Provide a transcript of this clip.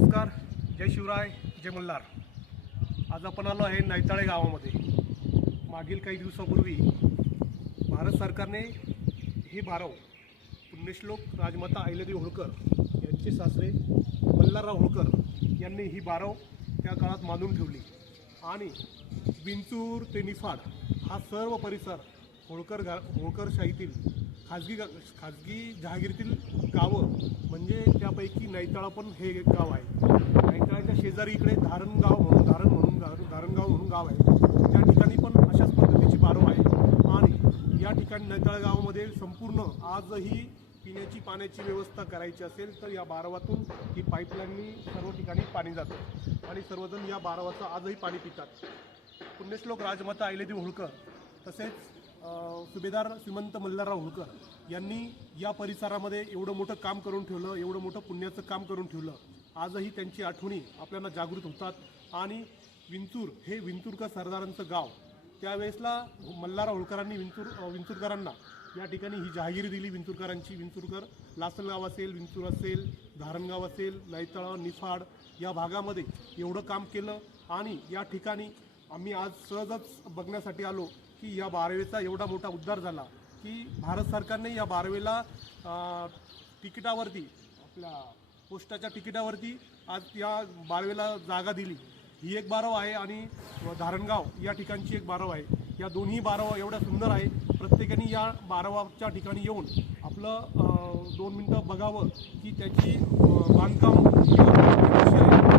नमस्कार जय शिवराय जय मल्हार. आज आपण आलो आहे नैताळे गावामध्ये. मागील काही दिवसापूर्वी भारत सरकारने हे बारव पुण्यश्लोक राजमाता अहिल्यादेवी होळकर यांचे सासरे मल्हारराव होळकर यांनी ही बारव त्या काळात मानून ठेवली. आणि विंचूर ते निफाड हा सर्व परिसर होळकर गा होळकरशाहीतील खाजगी गा खाजगी जहागीरीतील गावं त्यापैकी नैताळा पण हे एक गाव आहे. नैताळाच्या शेजारी इकडे धारणगाव म्हणून धारण म्हणून धारणगाव म्हणून गाव आहे. त्या ठिकाणी पण अशाच पद्धतीची बारव आहे आणि या ठिकाणी नैताळ गावामध्ये संपूर्ण आजही पिण्याची पाण्याची व्यवस्था करायची असेल तर या बारवातून ही पाईपलाईननी सर्व ठिकाणी पाणी जातं. आणि सर्वजण या बारवाचं आजही पाणी पितात. पुण्यश्लोक राजमाता अहिल्यादेवी होळकर तसेच सुभेदार श्रीमंत मल्हारराव होळकर यांनी या परिसरामध्ये एवढं मोठं काम करून ठेवलं एवढं मोठं पुण्याचं काम करून ठेवलं. आजही त्यांची आठवणी आपल्याला जागृत होतात. आणि विंचूर हे विंचूरकर सरदारांचं गाव त्यावेळेसला मल्हारराव होळकरांनी विंचूर विंचूरकरांना या ठिकाणी ही जहागिरी दिली. विंचूरकरांची विंचूरकर लासलगाव असेल विंचूर असेल धारणगाव असेल लयतळा निफाड या भागामध्ये एवढं काम केलं. आणि या ठिकाणी आम्ही आज सहजच बघण्यासाठी आलो. की या बारवेचा एवढा मोठा उद्धार झाला की भारत सरकारने या बारवेला तिकिटावरती आपल्या पोस्टाच्या तिकिटावरती आज या बारवेला जागा दिली. ही एक बारव आहे आणि धारणगाव या ठिकाणची एक बारव आहे. या दोन्ही बारव एवढ्या सुंदर आहे. प्रत्येकाने या बारवाच्या ठिकाणी येऊन आपलं दोन मिनटं बघावं की त्याची बांधकाम बांधकाम आहे